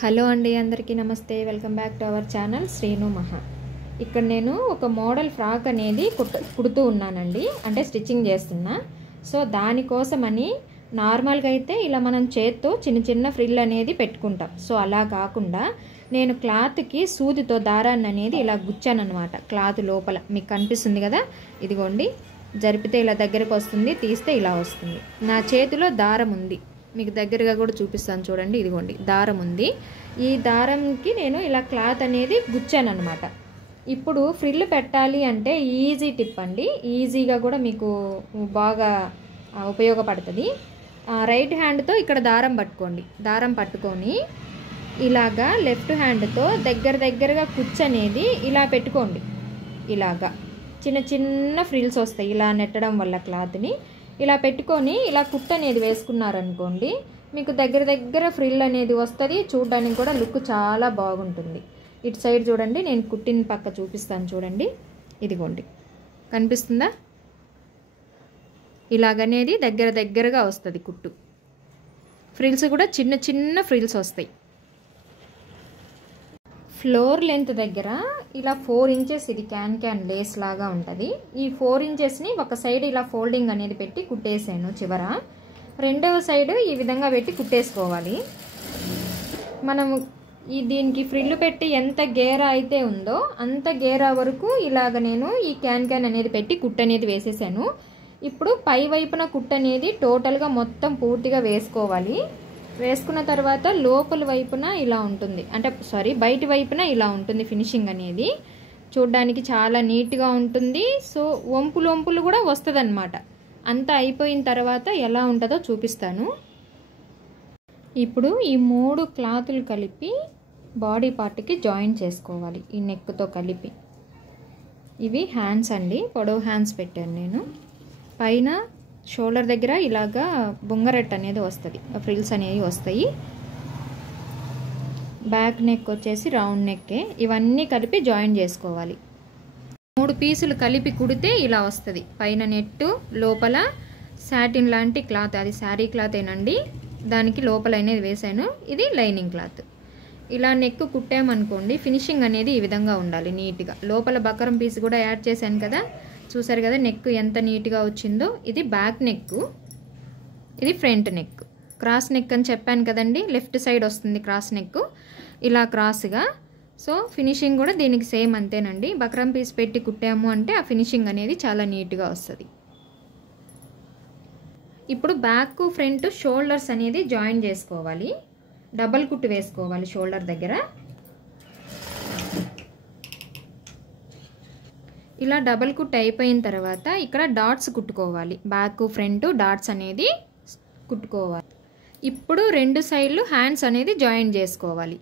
Hello అండి, అందరికీ నమస్తే. Welcome back to our channel Srinu మహా. ఇక్కడ నేను ఒక మోడల్ ఫ్రాక్ అనేది కుడుతూ ఉన్నానండి, అంటే స్టిచ్చింగ్ చేస్తున్నా. సో దానికోసమని నార్మల్గా అయితే ఇలా మనం చేత్తో చిన్న చిన్న ఫ్రిల్ అనేది పెట్టుకుంటాం. సో అలా కాకుండా నేను క్లాత్కి సూదితో దారాన్ని అనేది ఇలా గుచ్చానమాట. క్లాత్ లోపల మీకు కనిపిస్తుంది కదా, ఇదిగోండి. జరిపితే ఇలా దగ్గరకు వస్తుంది, తీస్తే ఇలా వస్తుంది. నా చేతిలో దారం ఉంది, మీకు దగ్గరగా కూడా చూపిస్తాను చూడండి. ఇదిగోండి దారం ఉంది. ఈ దారంకి నేను ఇలా క్లాత్ అనేది గుచ్చాను అనమాట. ఇప్పుడు ఫ్రిల్ పెట్టాలి అంటే ఈజీ టిప్ అండి, ఈజీగా కూడా మీకు బాగా ఉపయోగపడుతుంది. రైట్ హ్యాండ్తో ఇక్కడ దారం పట్టుకోండి. దారం పట్టుకొని ఇలాగా లెఫ్ట్ హ్యాండ్తో దగ్గరగా కుచ్చు అనేది ఇలా పెట్టుకోండి. ఇలాగా చిన్న చిన్న ఫ్రిల్స్ వస్తాయి ఇలా నెట్టడం వల్ల. క్లాత్ని ఇలా పెట్టుకొని ఇలా కుట్టు అనేది వేసుకున్నారనుకోండి, మీకు దగ్గర ఫ్రిల్ అనేది వస్తుంది. చూడడానికి కూడా లుక్ చాలా బాగుంటుంది. ఇటు సైడ్ చూడండి, నేను కుట్టిన పక్క చూపిస్తాను చూడండి. ఇదిగోండి, కనిపిస్తుందా? ఇలాగనేది దగ్గరగా వస్తుంది కుట్టు. ఫ్రిల్స్ కూడా చిన్న చిన్న ఫ్రిల్స్ వస్తాయి. ఫ్లోర్ లెంత్ దగ్గర ఇలా 4 ఇంచెస్ ఇది క్యాన్ లేస్ లాగా ఉంటుంది. ఈ 4 ఇంచెస్ని ఒక సైడ్ ఇలా ఫోల్డింగ్ అనేది పెట్టి కుట్టేసాను చివర. రెండవ సైడ్ ఈ విధంగా పెట్టి కుట్టేసుకోవాలి. మనము దీనికి ఫ్రిల్లు పెట్టి ఎంత గేరా అయితే ఉందో అంత గేరా వరకు ఇలాగ నేను ఈ క్యాన్ అనేది పెట్టి కుట్టు అనేది వేసేసాను. ఇప్పుడు పై వైపున కుట్టు అనేది టోటల్గా మొత్తం పూర్తిగా వేసుకోవాలి. వేసుకున్న తర్వాత లోపల వైపున ఇలా ఉంటుంది, అంటే బయటి వైపున ఇలా ఉంటుంది ఫినిషింగ్ అనేది. చూడ్డానికి చాలా నీట్గా ఉంటుంది. సో వంపులు కూడా వస్తుంది అనమాట. అంతా అయిపోయిన తర్వాత ఎలా ఉంటుందో చూపిస్తాను. ఇప్పుడు ఈ 3 క్లాతులు కలిపి బాడీ పార్ట్కి జాయిన్ చేసుకోవాలి, ఈ నెక్తో కలిపి. ఇవి హ్యాండ్స్ అండి, పొడవు హ్యాండ్స్ పెట్టాను నేను. పైన షోల్డర్ దగ్గర ఇలాగా బొంగరెట్ అనేది వస్తుంది, ఫ్రిల్స్ అనేవి వస్తాయి. బ్యాక్ నెక్ వచ్చేసి రౌండ్ నెక్కే. ఇవన్నీ కలిపి జాయిన్ చేసుకోవాలి. 3 పీసులు కలిపి కుడితే ఇలా వస్తుంది. పైన నెట్టు, లోపల సాటిన్ లాంటి క్లాత్, అది శారీ క్లాత్ ఏనండి, దానికి లోపల అనేది వేసాను. ఇది లైనింగ్ క్లాత్. ఇలా నెక్ కుట్టామనుకోండి, ఫినిషింగ్ అనేది ఈ విధంగా ఉండాలి నీట్గా. లోపల బకరం పీస్ కూడా యాడ్ చేశాను కదా, చూసారు కదా నెక్ ఎంత నీట్గా వచ్చిందో. ఇది బ్యాక్ నెక్, ఇది ఫ్రంట్ నెక్. క్రాస్ నెక్ అని చెప్పాను కదండి, లెఫ్ట్ సైడ్ వస్తుంది క్రాస్ నెక్, ఇలా క్రాస్గా. సో ఫినిషింగ్ కూడా దీనికి సేమ్ అంతేనండి. బక్రం పీస్ పెట్టి కుట్టాము అంటే ఆ ఫినిషింగ్ అనేది చాలా నీట్గా వస్తుంది. ఇప్పుడు బ్యాక్ ఫ్రంట్ షోల్డర్స్ అనేది జాయిన్ చేసుకోవాలి. డబల్ కుట్టు వేసుకోవాలి షోల్డర్ దగ్గర. ఇలా డబల్ కుట్ అయిపోయిన తర్వాత ఇక్కడ డాట్స్ కుట్టుకోవాలి. బ్యాక్ ఫ్రంట్ డాట్స్ అనేది కుట్టుకోవాలి. ఇప్పుడు 2 సైడ్లు హ్యాండ్స్ అనేది జాయిన్ చేసుకోవాలి.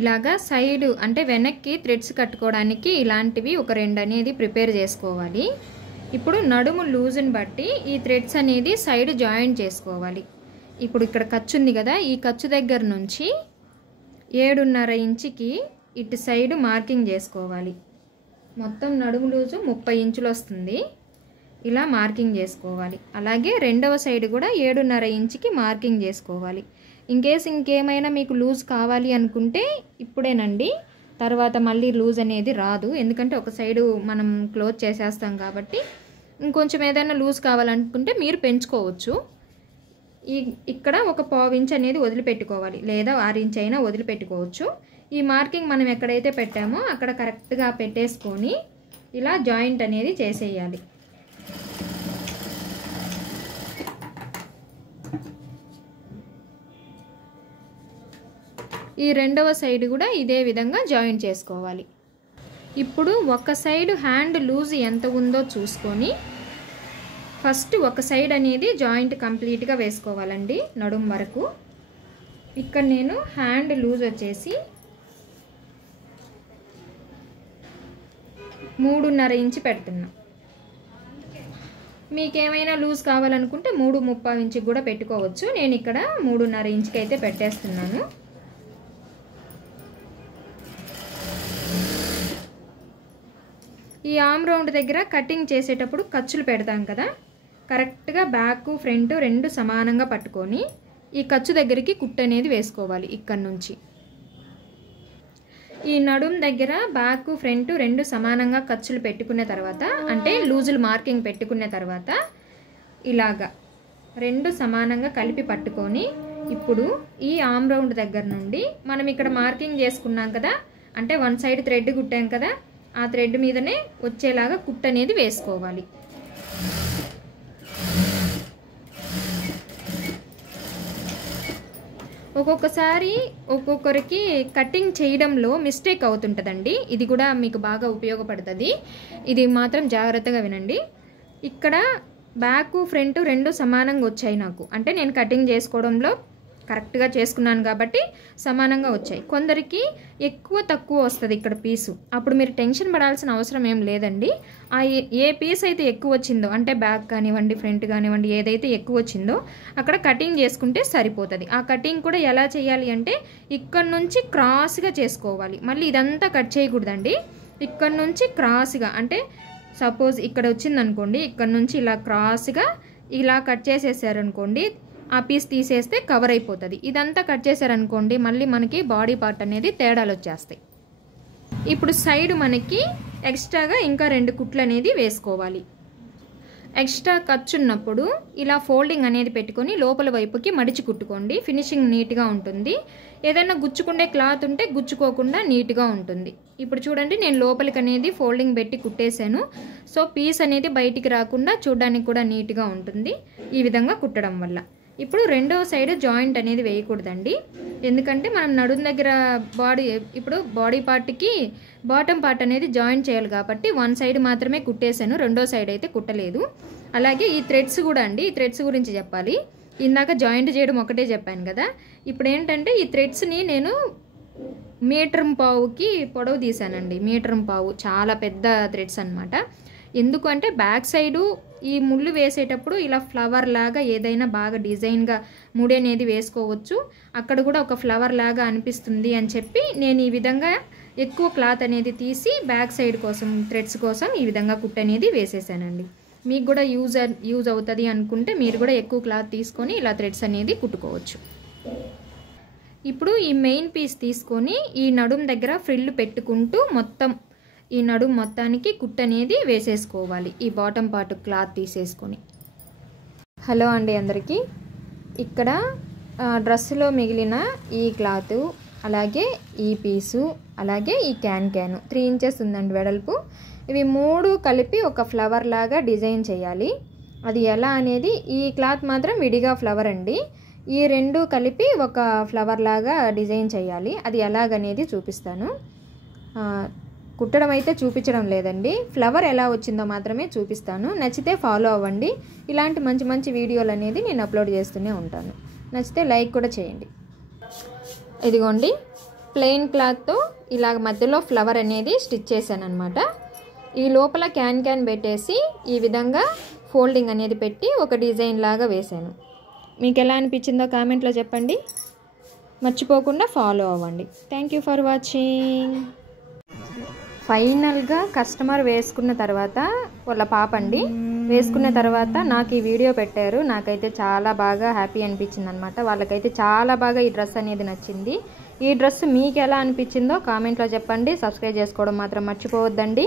ఇలాగా సైడ్ అంటే వెనక్కి థ్రెడ్స్ కట్టుకోవడానికి ఇలాంటివి ఒక 2 అనేది ప్రిపేర్ చేసుకోవాలి. ఇప్పుడు నడుము లూజ్ని బట్టి ఈ థ్రెడ్స్ అనేది సైడ్ జాయిన్ చేసుకోవాలి. ఇప్పుడు ఇక్కడ ఖర్చు ఉంది కదా, ఈ ఖర్చు దగ్గర నుంచి 7.5 ఇంచుకి ఇటు సైడ్ మార్కింగ్ చేసుకోవాలి. మొత్తం నడుము లూజు 30 ఇంచులు వస్తుంది. ఇలా మార్కింగ్ చేసుకోవాలి. అలాగే రెండవ సైడ్ కూడా 7.5 ఇంచుకి మార్కింగ్ చేసుకోవాలి. ఇంకేమైనా మీకు లూజ్ కావాలి అనుకుంటే ఇప్పుడేనండి, తర్వాత మళ్ళీ లూజ్ అనేది రాదు. ఎందుకంటే ఒక సైడు మనం క్లోజ్ చేసేస్తాం కాబట్టి. ఇంకొంచెం ఏదైనా లూజ్ కావాలనుకుంటే మీరు పెంచుకోవచ్చు. ఇక్కడ ఒక 1/4 ఇంచ్ అనేది వదిలిపెట్టుకోవాలి, లేదా 6 ఇంచ్ అయినా వదిలిపెట్టుకోవచ్చు. ఈ మార్కింగ్ మనం ఎక్కడైతే పెట్టామో అక్కడ కరెక్ట్గా పెట్టేసుకొని ఇలా జాయింట్ అనేది చేసేయాలి. ఈ రెండవ సైడ్ కూడా ఇదే విధంగా జాయిన్ చేసుకోవాలి. ఇప్పుడు ఒక సైడ్ హ్యాండ్ లూజ్ ఎంత ఉందో చూసుకొని ఫస్ట్ ఒక సైడ్ అనేది జాయింట్ కంప్లీట్గా వేసుకోవాలండి నడుం వరకు. ఇక్కడ నేను హ్యాండ్ లూజ్ వచ్చేసి 3.5 ఇంచ్ పెడుతున్నా. మీకేమైనా లూజ్ కావాలనుకుంటే 3.35 ఇంచుకి కూడా పెట్టుకోవచ్చు. నేను ఇక్కడ 3.5 ఇంచుకి అయితే పెట్టేస్తున్నాను. ఈ ఆర్మ్ రౌండ్ దగ్గర కటింగ్ చేసేటప్పుడు ఖర్చులు పెడతాం కదా, కరెక్ట్గా బ్యాక్ ఫ్రంట్ 2 సమానంగా పట్టుకొని ఈ ఖర్చు దగ్గరికి కుట్టు అనేది వేసుకోవాలి. ఇక్కడ నుంచి ఈ నడుం దగ్గర బ్యాక్ ఫ్రంట్ రెండు సమానంగా ఖర్చులు పెట్టుకున్న తర్వాత, అంటే లూజులు మార్కింగ్ పెట్టుకున్న తర్వాత ఇలాగా రెండు సమానంగా కలిపి పట్టుకొని, ఇప్పుడు ఈ ఆర్మ్ రౌండ్ దగ్గర నుండి మనం ఇక్కడ మార్కింగ్ చేసుకున్నాం కదా, అంటే వన్ సైడ్ థ్రెడ్ కుట్టాం కదా, ఆ థ్రెడ్ మీదనే వచ్చేలాగా కుట్టు అనేది వేసుకోవాలి. ఒక్కొక్కసారి ఒక్కొక్కరికి కటింగ్ చేయడంలో మిస్టేక్ అవుతుంటుందండి. ఇది కూడా మీకు బాగా ఉపయోగపడుతుంది. ఇది మాత్రం జాగ్రత్తగా వినండి. ఇక్కడ బ్యాక్ ఫ్రంట్ రెండు సమానంగా వచ్చాయి నాకు, అంటే నేను కటింగ్ చేసుకోవడంలో కరెక్ట్గా చేసుకున్నాను కాబట్టి సమానంగా వచ్చాయి. కొందరికి ఎక్కువ తక్కువ వస్తుంది ఇక్కడ పీసు, అప్పుడు మీరు టెన్షన్ పడాల్సిన అవసరం ఏం లేదండి. ఆ ఏ పీస్ అయితే ఎక్కువ వచ్చిందో, అంటే బ్యాక్ కానివ్వండి ఫ్రంట్ కానివ్వండి, ఏదైతే ఎక్కువ వచ్చిందో అక్కడ కటింగ్ చేసుకుంటే సరిపోతుంది. ఆ కటింగ్ కూడా ఎలా చేయాలి అంటే ఇక్కడ నుంచి క్రాస్గా చేసుకోవాలి. మళ్ళీ ఇదంతా కట్ చేయకూడదండి. ఇక్కడ నుంచి క్రాస్గా, అంటే సపోజ్ ఇక్కడ వచ్చిందనుకోండి, ఇక్కడ నుంచి ఇలా క్రాస్గా ఇలా కట్ చేసేసారనుకోండి, ఆ పీస్ తీసేస్తే కవర్ అయిపోతుంది. ఇదంతా కట్ చేశారనుకోండి, మళ్ళీ మనకి బాడీ పార్ట్ అనేది తేడాలు వచ్చేస్తాయి. ఇప్పుడు సైడ్ మనకి ఎక్స్ట్రాగా ఇంకా 2 కుట్లు అనేది వేసుకోవాలి. ఎక్స్ట్రా ఖర్చు ఉన్నప్పుడు ఇలా ఫోల్డింగ్ అనేది పెట్టుకొని లోపల వైపుకి మడిచి కుట్టుకోండి. ఫినిషింగ్ నీట్గా ఉంటుంది. ఏదైనా గుచ్చుకుండే క్లాత్ ఉంటే గుచ్చుకోకుండా నీట్గా ఉంటుంది. ఇప్పుడు చూడండి, నేను లోపలికి అనేది ఫోల్డింగ్ పెట్టి కుట్టేశాను. సో పీస్ అనేది బయటికి రాకుండా చూడడానికి కూడా నీట్గా ఉంటుంది ఈ విధంగా కుట్టడం వల్ల. ఇప్పుడు రెండో సైడ్ జాయింట్ అనేది వేయకూడదండి, ఎందుకంటే మనం నడుం దగ్గర ఇప్పుడు బాడీ పార్ట్కి బాటమ్ పార్ట్ అనేది జాయింట్ చేయాలి కాబట్టి వన్ సైడ్ మాత్రమే కుట్టేశాను, రెండో సైడ్ అయితే కుట్టలేదు. అలాగే ఈ థ్రెడ్స్ కూడా అండి, ఈ థ్రెడ్స్ గురించి చెప్పాలి. ఇందాక జాయింట్ చేయడం ఒకటే చెప్పాను కదా, ఇప్పుడు ఏంటంటే ఈ థ్రెడ్స్ని నేను 1.5 మీటర్కి పొడవు తీసానండి. 1.5 మీటర్, చాలా పెద్ద థ్రెడ్స్ అనమాట. ఎందుకంటే బ్యాక్ సైడు ఈ ముళ్ళు వేసేటప్పుడు ఇలా ఫ్లవర్ లాగా ఏదైనా బాగా డిజైన్గా ముడి అనేది వేసుకోవచ్చు, అక్కడ కూడా ఒక ఫ్లవర్ లాగా అనిపిస్తుంది అని చెప్పి నేను ఈ విధంగా ఎక్కువ క్లాత్ అనేది తీసి బ్యాక్ సైడ్ కోసం థ్రెడ్స్ కోసం ఈ విధంగా కుట్టు అనేది వేసేసానండి. మీకు కూడా యూజ్ అవుతుంది అనుకుంటే మీరు కూడా ఎక్కువ క్లాత్ తీసుకొని ఇలా థ్రెడ్స్ అనేది కుట్టుకోవచ్చు. ఇప్పుడు ఈ మెయిన్ పీస్ తీసుకొని ఈ నడుం దగ్గర ఫ్రిల్ పెట్టుకుంటూ మొత్తం ఈ నడుం మొత్తానికి కుట్టు అనేది వేసేసుకోవాలి, ఈ బాటమ్ పార్ట్ క్లాత్ తీసేసుకొని. హలో అండి అందరికీ. ఇక్కడ డ్రెస్సులో మిగిలిన ఈ క్లాత్, అలాగే ఈ పీసు, అలాగే ఈ క్యాన్ 3 ఇంచెస్ ఉందండి వెడల్పు. ఇవి 3 కలిపి ఒక ఫ్లవర్ లాగా డిజైన్ చేయాలి. అది ఎలా అనేది, ఈ క్లాత్ మాత్రం విడిగా ఫ్లవర్ అండి, ఈ 2 కలిపి ఒక ఫ్లవర్ లాగా డిజైన్ చేయాలి. అది ఎలాగనేది చూపిస్తాను. కుట్టడం అయితే చూపించడం లేదండి, ఫ్లవర్ ఎలా వచ్చిందో మాత్రమే చూపిస్తాను. నచ్చితే ఫాలో అవ్వండి. ఇలాంటి మంచి మంచి వీడియోలు అనేది నేను అప్లోడ్ చేస్తూనే ఉంటాను. నచ్చితే లైక్ కూడా చేయండి. ఇదిగోండి, ప్లెయిన్ క్లాత్తో ఇలాగ మధ్యలో ఫ్లవర్ అనేది స్టిచ్ చేశాను అనమాట. ఈ లోపల క్యాన్ పెట్టేసి ఈ విధంగా ఫోల్డింగ్ అనేది పెట్టి ఒక డిజైన్ లాగా వేసాను. మీకు ఎలా అనిపించిందో కామెంట్లో చెప్పండి. మర్చిపోకుండా ఫాలో అవ్వండి. Thank you for watching. ఫైనల్గా కస్టమర్ వేసుకున్న తర్వాత, వాళ్ళ పాప అండి, వేసుకున్న తర్వాత నాకు ఈ వీడియో పెట్టారు. నాకైతే చాలా బాగా హ్యాపీ అనిపించింది అనమాట. వాళ్ళకైతే చాలా బాగా ఈ డ్రెస్ అనేది నచ్చింది. ఈ డ్రెస్ మీకు ఎలా అనిపించిందో కామెంట్లో చెప్పండి. సబ్స్క్రైబ్ చేసుకోవడం మాత్రం మర్చిపోవద్దండి.